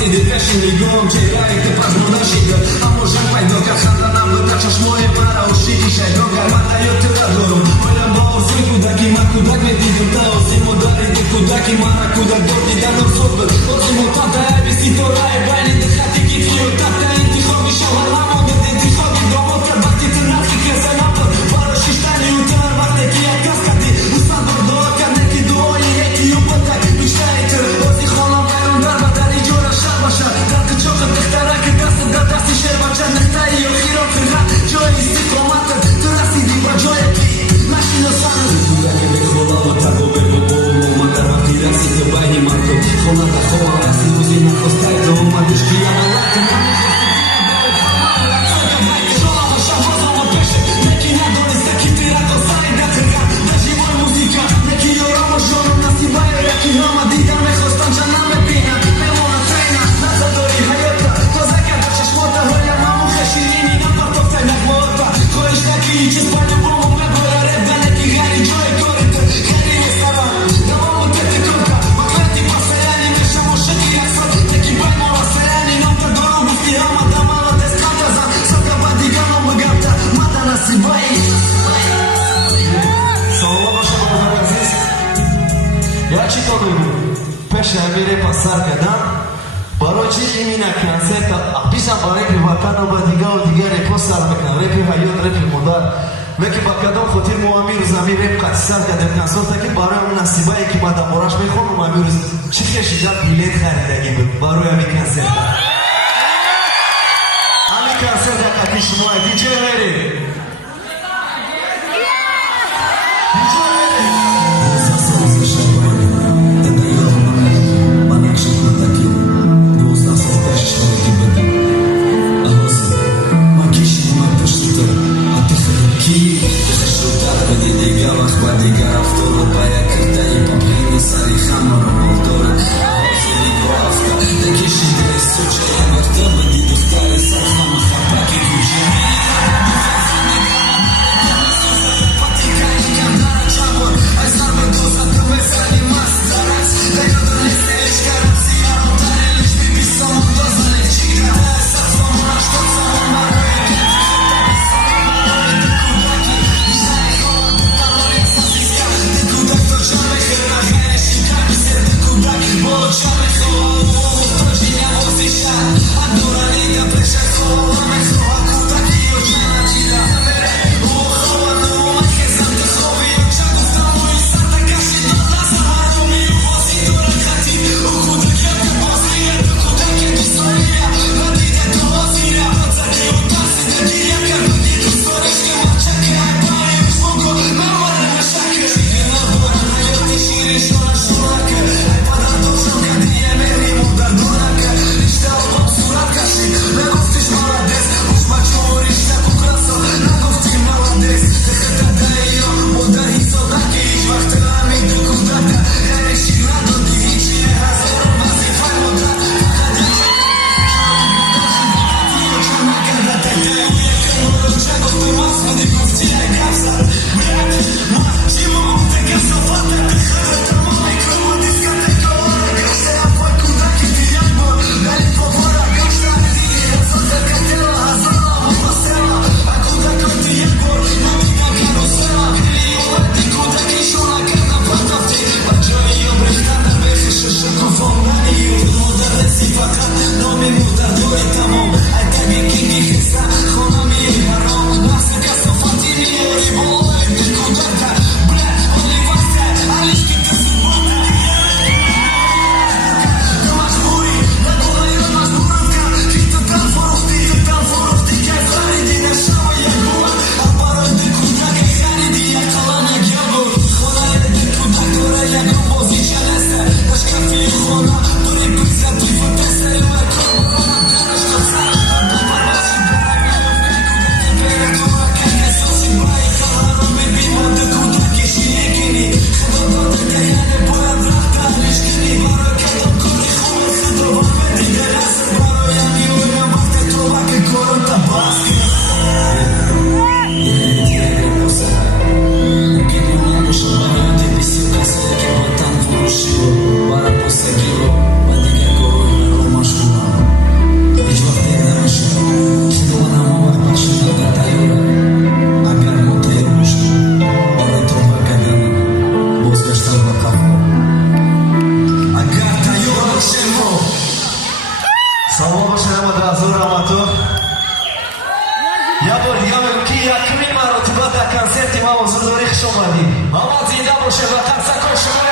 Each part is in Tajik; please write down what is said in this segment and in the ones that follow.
Ty depression ligą, cię daje ty patrz na siebie. A może pajdo, kachanda nam wykraczasz moje para. Oszli dzisiaj droga, mata i otyradorą. Pojram bo orzej kudaki, ma kudak, nie widzę ta ozymo. Dalej ty kudaki, mana kudak, doki, dano złoby. Ozymo tata, ebis i to raje, bajnie te chaty, kitki, o tata. Ty chowi się halamo, ty chowi do motra. Bakty ty na chwilę za napad. Paro się stanie, utar, bakty ki jak kaskady. Ustanor do oka, neki do oni, neki upotak. Myślaj ty, ozy holom, eron, darba, dali dziura, szabasza. Darka czoka, techtaraka, kasy, gadasy, sierba, czarnych taj, o hiro, chyra. Joy, styko, mater, teraz i diba, joy, ki. Nasi nosany. Kudakie wychwalało, tak obego połomą. Matara, tirasy, to bajnie, marko. Honata, chowa, rasy, uzina, hostaj, to umawieszki, ja na laty, na mnie. Amire pasar kadam barochi imina kanseta apisa barek vakano badigao digare posar bekna repi hayot repi modar meki bakadam khotir muamir zami rep qatsar kadam kansota ki baro nasibai ki bada borash mekhon muamir chikhe shida bilet kharidagi baro ami kanseta ami kanseta katish moa DJ veri آمده از اون رامتون یه بار دیگه بگم که یکمین مراتبه در کنسرت ما حضور داری خوش آمدیم آمد زنده باشه و قرصکای شما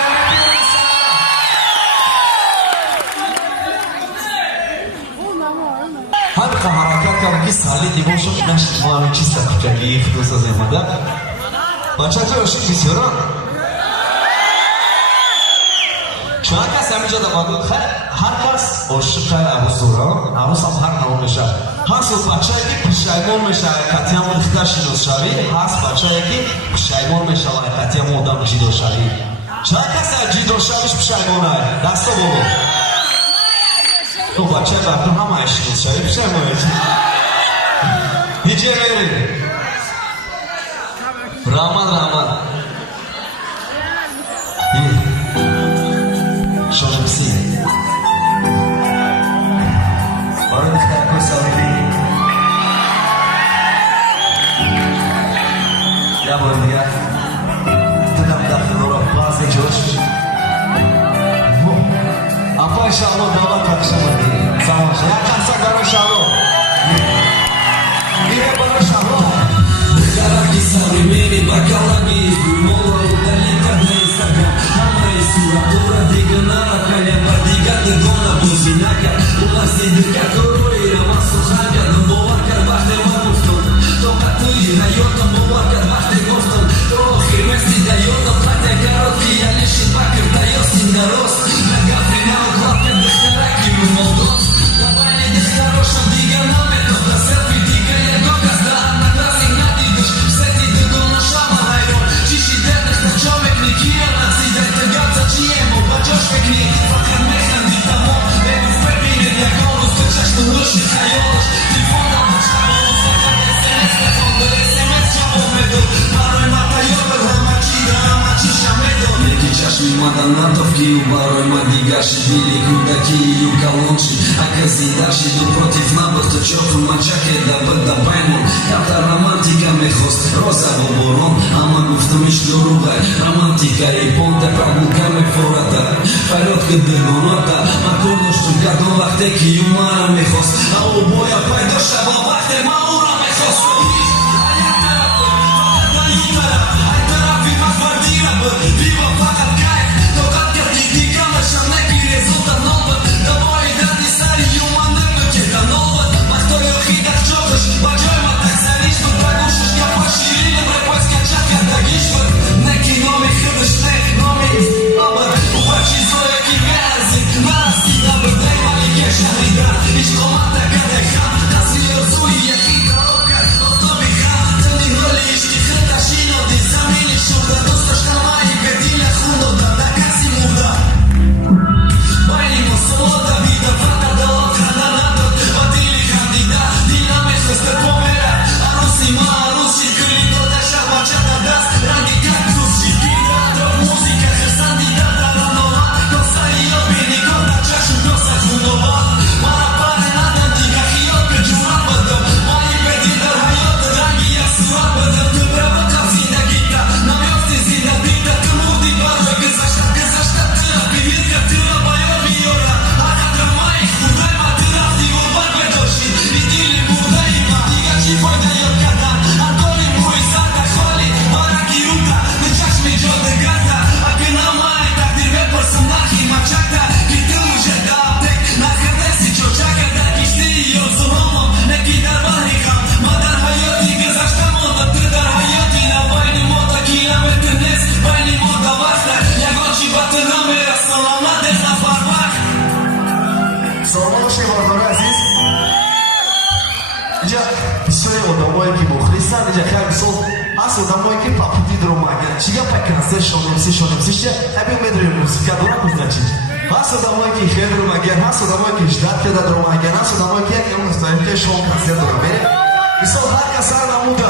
همین حرکت کردن که سالی دیگه شد نشد ما همین چیز تکیه خدوست از ایمده بچه ها روشید بسیارم چون کس همینجا در باید هر کس عاشق عروس دوران عروس هم هر نوع میشه هست بچه هایی که پشیمان میشه حقیقتی هم ریخته شیدو شوی هست بچه هایی که پشیمان میشه حقیقتی هم آدم جیدو شوی چون کس جیدو شویش پشیمان های دستا بابا تو بچه های برکن همه شیدو شوی پشیمان های دیجه میریم رحمت شانمسی برای دختر کوی سالی یه بار دیگه دیدم دفتر رو باز جوش اپا شالو دولت بخشم دی سلامش یا کنسا برای شالو میره برای شالو Daraги sami meni bakalagi Mola udalita na Instagram Mama je sura dobra diga narakanja Pa diga te gona bozinaka Ulazi dika koroira masu hanga Da movakar bahte manuston Toka tuji hayota movakar bahte koston To hirmesti da yota plate karoti Ališi bakar da josin da rost Na gafri na uklapke dehtaraki u Moldov Da bajni dehtarošam diga nametom Da selfie diga je dokaz da na krasih nadiduš Seti da go na šama najron Čiši dedeh da čovek nikija naci Da je trgaca čijemo pa čošpek nije Fakar mehan di tamo Nego v pepine diagonus To čaš to vrši hajološ Trifona na čabolu Fakar SMS telefon Da SMS čabol medol Baroj mata jobel Hamači da hamači šamedol Neki čaš mi mada natovki U baroj madi gaši Bili kudaki i u kalonči A kazi daši do protiv nabog To čofru mačake da bada bajnom Kata romantika me host Rosa boboron Ama guftum išli urugaj Romantika i ponte Pragulka me forata Fajrotka begonota Ma korno što gadon lahteki Umara me host A u boja pa je došla Babahte ma ura me host Viva fakat kaj Tokat kad ti digama Šam neki rezultat nobat Da moji dani stari Juman nemojke da nobat Ma to je ohitak čokaš Pa džojma tak sa ništa Da gušaš ka pa širine Prepojska čaka da gišvat Neki novi hrdaš ne Novi dobar Upači zojek i verzi Nasti da brdaj mali keša hidra Iš komata kada je ham Da si orzuji je hita okar Osnovi ham Da ni vrli iški hrdaš inodi Zaminiš da dostaš na maji Pedilja hundo da da kasi muda Bajnimo solo da vida Vrata da otrada nadod Vadili kandida Diname što ste pomera A Rusima, a Rusi Krili to da šabača da das Radi kak Rusi Kida drog muzika Hrsandi da da ranova Kosa i obini Koda čašu kosa hunova Mara pare nadam ti Kak i opet ću rabadom Moji pedidar hajot Dragi ja su rabadom Tu bravo kao zida gita Nam jofti zida dita Tu mudi barve Gzašta tyra Pivitka tyra Bajovi jora A kada majih Udajma tyra Divo barbe došli Vidili muda ima Digači pojda jorka dan Antoni mój zata hvali Baraki ruta Ne čaš mi džode gata A ke na maj Tak ti repor sam nahi mačaka Ki te uže da aptek Na hrde si čočaka Da kišti i ozohomo Neki dar bariham Ma dar hajoti Gzašta moda Ty dar hajoti Na bajni moda Kilometr nes Bajni moda vastar Jagoči batı namera Salam nades na farmak سلام شما داره عزیز اینجا بسیاری آدمایی که مخلصن اینجا خیلی بسیار هست آدمایی که پاپودی درو مگن چیگه پا کنسر شانمسی چه همی میدونی موسیقی دورا بزنه چیز هست آدمایی که خیلی درو مگن هست آدمایی که اجداد کرده درو مگن هست آدمایی که یک مستقیم که شما کنسر دورا میره بسیار هر کس هر نموده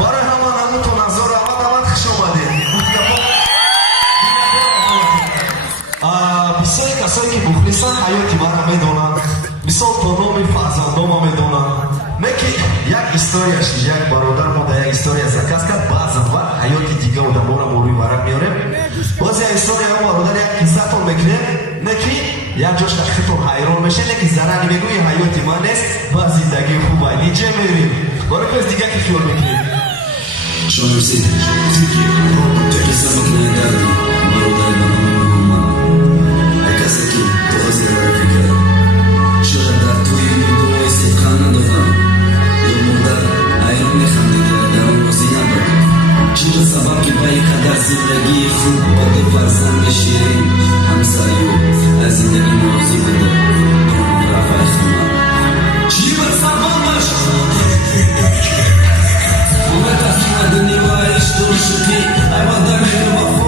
برای همه نمود و نظر آمد خوش آمده بسیاری کسایی که مخلصن حیاتی برا میدونن بسیار تانومی فرزندام میدونن نکی یک استوریش یک برادر ماده یک استوریا زکاس کرد بعضا وقت حیاتی دیگه آدم را موروی برا میاره باز یک استوریا برادر یک کیسه تون میکنه نکی یک جاش که خیتون حیران روشنه که زنانی میگوی حیات من است و زندگی خوبه نیچه میریم برای پس دیگه که خیال بکنیم شما سید تکی سبک نداری مرو دای بنا ای کسی که تو حضر رفی کرد شده در توی میگوی سید خان ندارم یا مردر ایران میخنده در اون روزی نبرد چیز سبب که بایی قدر زندگی خوب با دو فرزند شیرین همسایو از زندگی موضوع بده رفع خمار چی بر سبب نشد اومد تصمیم دنی و ایش دوشتی ای وادر میگو بافو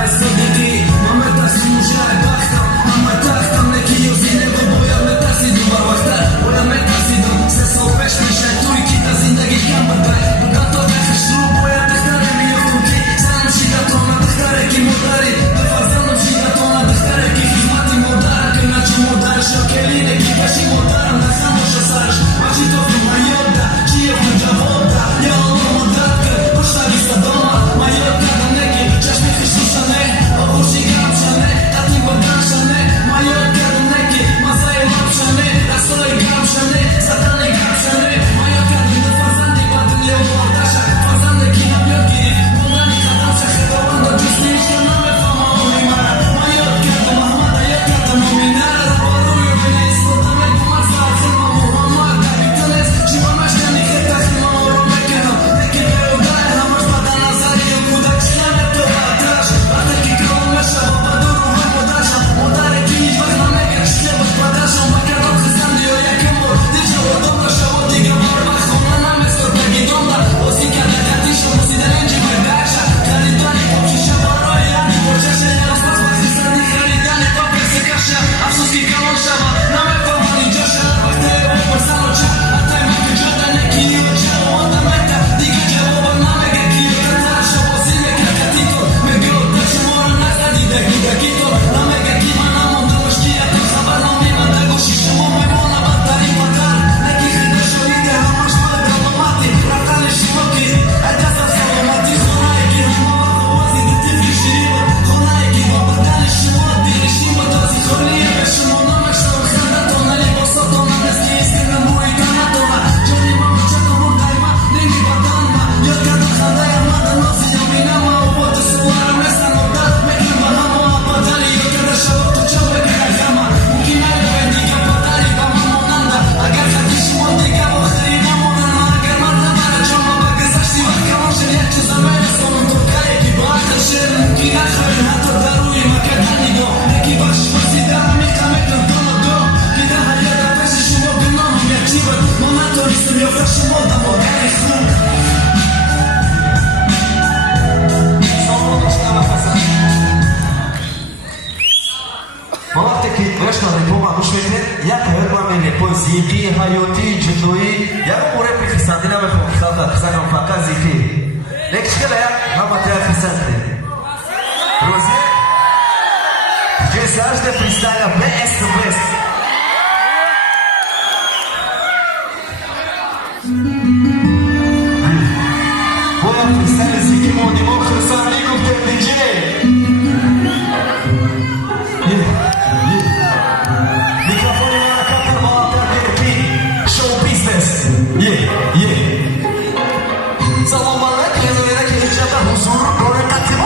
ای صدیقی اومد تصمیم جای بختم اومد تختم نکی یوزینه و باید مترسیدو بر وقتر باید مترسیدو سه سال پیش میشه توی کی تا زندگی کم بردای بودن تا دخش رو باید دختره میفتم کی سنم شیده تو من دختره کی مداری بفرزنم شیده تو من دختره کی خدمتی مدر که نچی مدر شاکلینه کی بشی مدرم دستم باشه سرش باشی تو تو مایاد ده چیه کن جواب ده یا الله مدر که پشتگی صدامه مایاد کردم نکی چشمی خشوشنه آبورشی گرم شنه قطعی بدن شنه مایاد کردم نکی مزای لب شنه دستای گرم شنه زدن گرم شنه مایاد کردی به فرزندی با دنیا و بردشه فرزنده کی نمیاد گیری موندنی قدم شه خداوند و جسمی که نمیفهمه اومی منه مایاد کردم احمد یاد کردم امینه رو روی بینه ایستادم ای بومر فرزن و محمد کبیتنست چیبا مشکنی خطه خیمه رو میکنم نکی بیودای همش بدن نظری و کودک شنه تو برترش وقتی که کرام میشه بابا دور و های مدرشم مدره که هیچ وقت نمیگه شده باش بدرشم بکردم خزندی و یکم بود دیجه و دام داشته و دیگه بار بخونه نمیستر بگیدم در بازی کرده کتیشم بسیدن اینجی بگرشه خریدانی پاپشیشه برای یعنی بچشه یه اساس بخی زندی خریدانی تا پرسی کشه افسوس که کلان شما نمیفهمانی جاشه وقتی او برسن و چه حتی من که جاده نکی و چه و آدم مکتر دیگه جوابم نمیگه کی و کترشه بازی میکر کتی تو میگه و داشت ما رو نزدی دکی دکی تو نمیگه کی من نمونده مشکیه تو خبر نمیمنده گوشی شما میمونه بدترین مدر نکی خیده شویده همش باید رمامتی رفتن شما کی اجازه سلامتی خونه ایکی همه وقت وازی دو تیفی شیری بود خونه ایکی با بدن شما دیرشی با تازی خونیه به شما نمشته و خنده تو نلی باسا تو نمسکی اسکرم موی کنه تو ما جانی ما بچه تو مردای ما نمی بدن ما یاد کردن خنده یمدن نازی یمینه ما و با تو سوارم رسن و در مکن با همه و بدلی یاد کرده شباب تو چه بگیره خمه ممکن نگه دیگه بدلی با من ماننده اگر خطی شما دیگه با خیلی نمونن اگر من نبره چون ما بگذشتی وقت کماشن یک چیز میرسونم تو که یکی با اخر شیر ممکن نخوری حتی در روی مکدن نگاه یکی باش بسیده همیقه میکن دون و دو بیده حیات پیش شما بنامم یک چی بود ما نتونستم یا فرش شما دماغی خون ما وقتی که رشنا ریپو ما گوش میکنیم یک هر ما می ریپو زیقی حیاتی جدویی یک موره پی خسندی نمیخوام خلقه خسندم فقط زیقی لیک چکله یک همه تیار خسندی روزی جوی سرش ده فریستایل بیست و بیست باید فریستایل زیقی مودی ما خسندی گفتم دیجی Salam alaikum, huzur, huzur,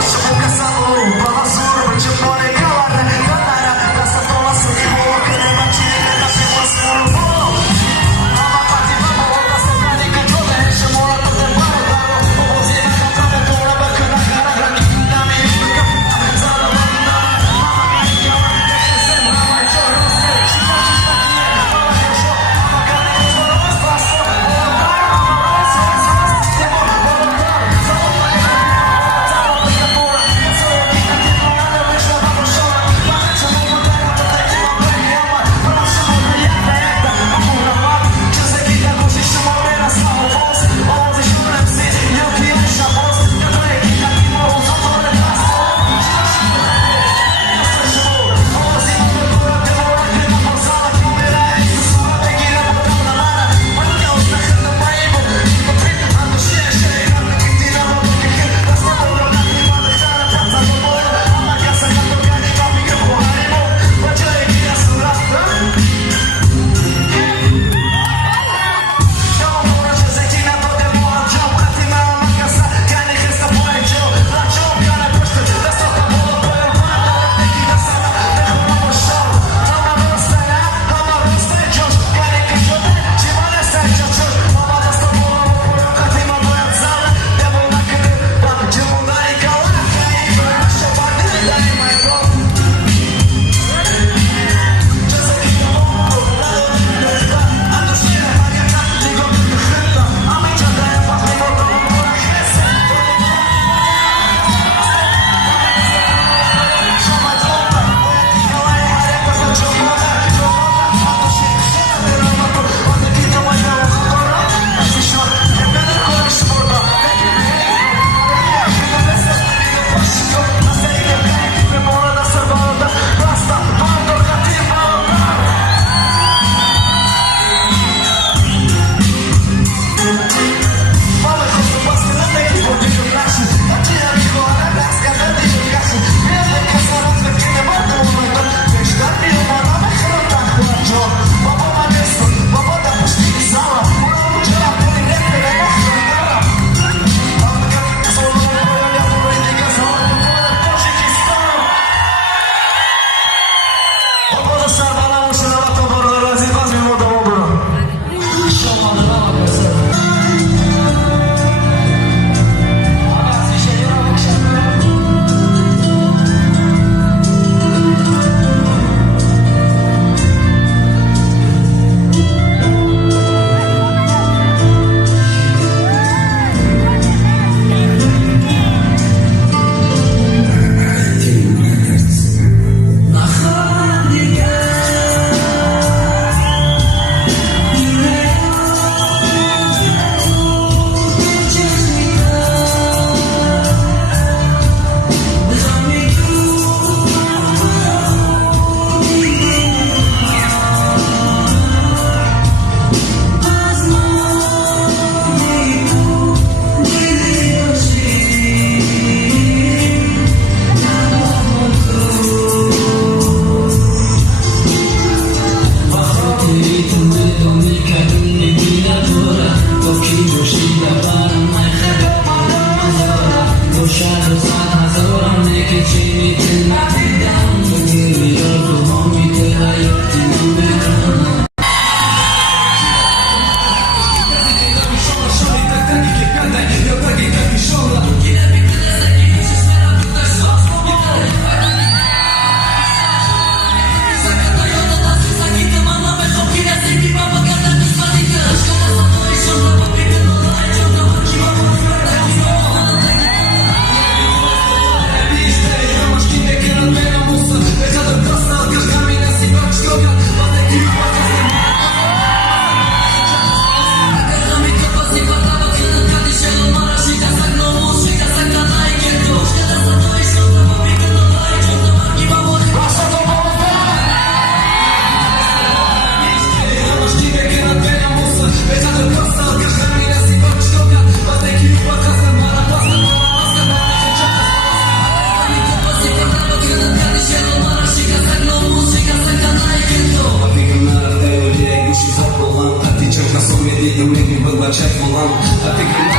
çek ulan Hadi gülüm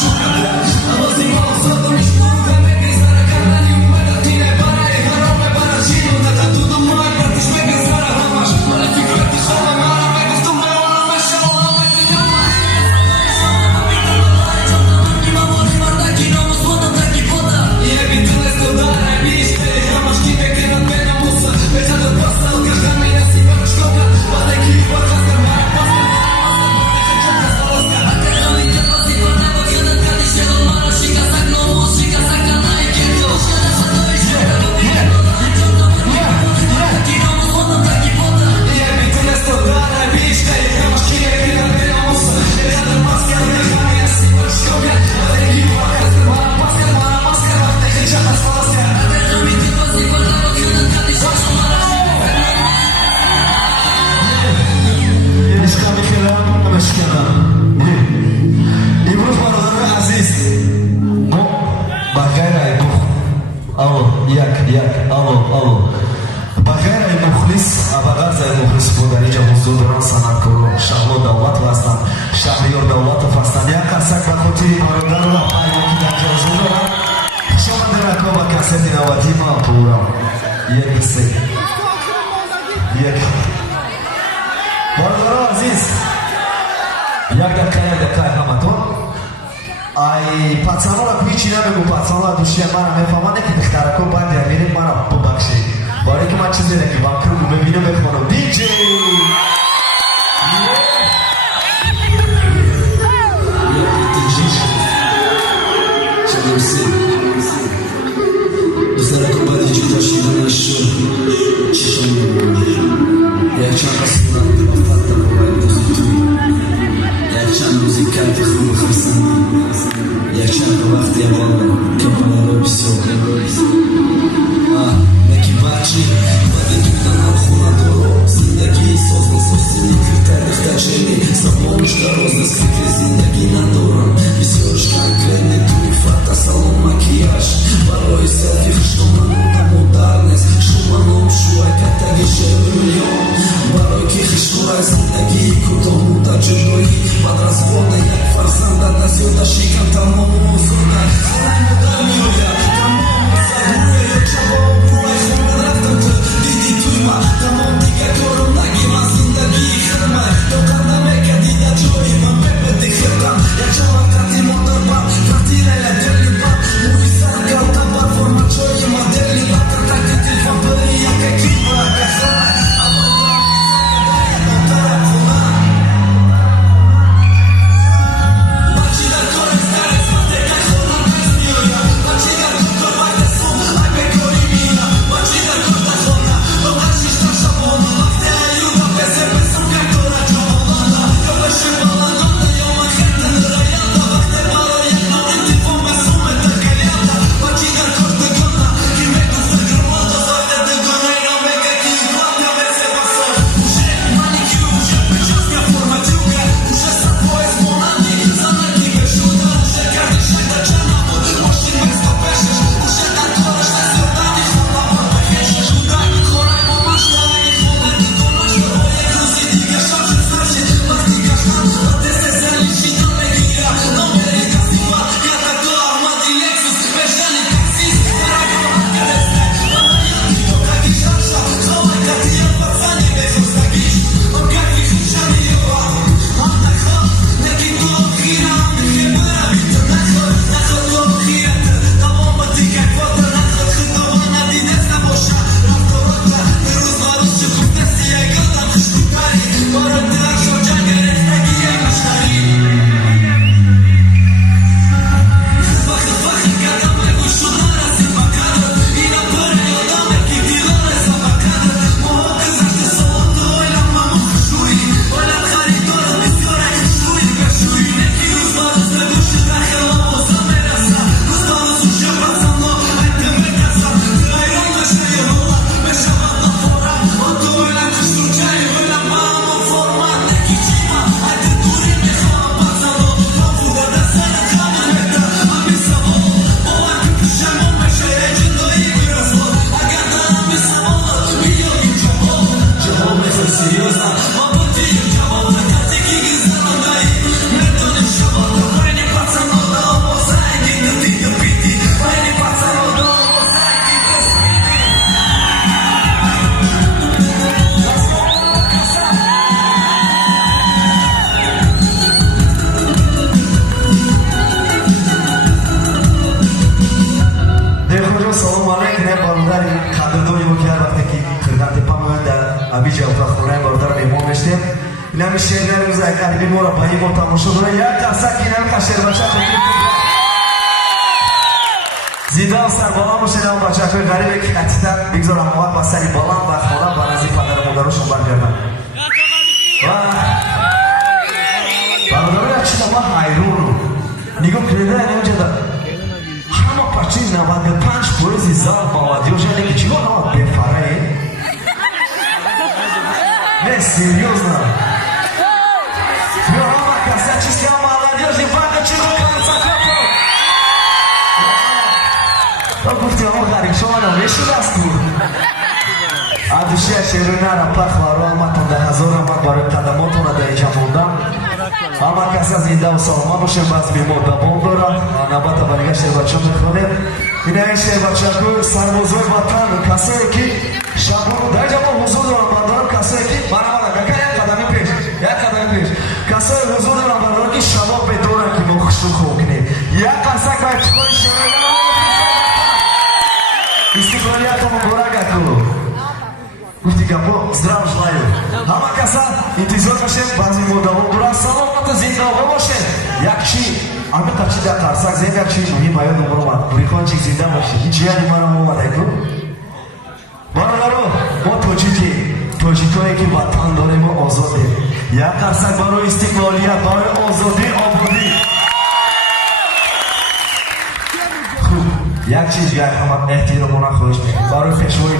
Şu kadar Amazim olsadım hiç burada Mekizlere kadar yummadan Tine bana ihram ve bana çiğnu Neden tudum mu ekber düşmek izlere Ramaş Bana fikret dışarı Mara ve gustum ve ona meşallah ve dünyama Yine bitti esto dare Viste Ramaş ki bekleyen beni musa Betada pasal Kahame nasip Şkoka Bana ki bakasın شهریار دولت فستانی قصد و خودی ماردن و حیوکی در جازون و شما درکا و کسیتی نواتی ما پورا یک سه یک باردارا عزیز یک دکای همتون ای پاتسانا را کوی چینه بگو پاتسانا دوشیه مرا میفهمانه که دخترکو باید میریم مرا ببخشی باره که من چیزی نکی بانکرو ببینه بخونم دیجی Dostlara kopadi juda shidana shur Chishon Jak chaka sunat Afata kovay dozutui Jak chan muzikati khum khasani Jak chaka vaqti avvala Kapana robisyo Neki bachi Vade juda narkhuna doro Zindagi sozna sosini Kirta dikhtacheni Samonushka rozna skikri Zindagi nadoran Bisyorsh konkretni Fata salon макияж Порой селфи, что манута мударность Шуманом шуай, катаги шевельон Порой кихи шурай, зиндаги Кутому таджидои Под развода, як фарсанда Дазёта шикам, тамому фурдай Харай мудами уя, тамому сагуя Йо чаба обруай, хумен рафтамтı Didi tuyma, tamam diga korum Nagima zindagi khirmay Dokanda meka dida joy Man pepeti khirtan Ya çavan kati motorban Kvartireyle deli ban Muisar galta bar forma çoğu Madeli bakır takı telefon Böyle yaka kibra kahara Серьезно, могу тебе кого-то абиҷа ва хонаи бародар меҳмон мештем. Инами шеърlarim рӯза қариби моро ба имо тамошо дора. Як дастак инам қашербача зинда сарбаланд бошед. ам бачаҳои ғарибе ки қатидан бигзорам омад ба сари баланд ва хона ба назди падару модарошон баргарданд. ва бародароя чида ман ҳайрону нигоҳ кидаи инҷода ҳама почти 95% зал молодежи ки чиго навад бефарае. Не, серьезно. Yo, ама каса чистая молодежи банда чиго конца капо. То гуфти ама гариб шумо намешудасту. Адушия шерунара пахваро аматон да ҳазор амат барои қадамотона да иҷа мондам. Ама каса зиндаву саломат бошед. баъз бемор давом дорад. навбата барига шербачо мехонем. ина ин шербачаку сарбозои ватан касое ки шабу дар ҷамо ҳузур дорам бардорам касое ки марамада кака як қадами пеш касое ҳузур дорам бардорам ки шабоб бедорам ки мо хушрухо кунем. як қасак ба ифтихори шерона истиқлолиятон муборак аку. гуфти гапо здрав желаю. ҳама каса интизор бошед. баъзи мо давом дорад. саломату зиндаво бошед. як чи амиқа чи да қарсак зем як чи муҳим ба ёдом омад. бурихончик зинда бошед. ин ҷияни манам омадайку. бародаро мо тоҷикое ки ватан дорем ва озодем. як қарсак барои истиқлолият, барои озодӣ, ободӣ. хуб як чиз як ҳама эҳтиромона хоҳиш мекунам барои пешвои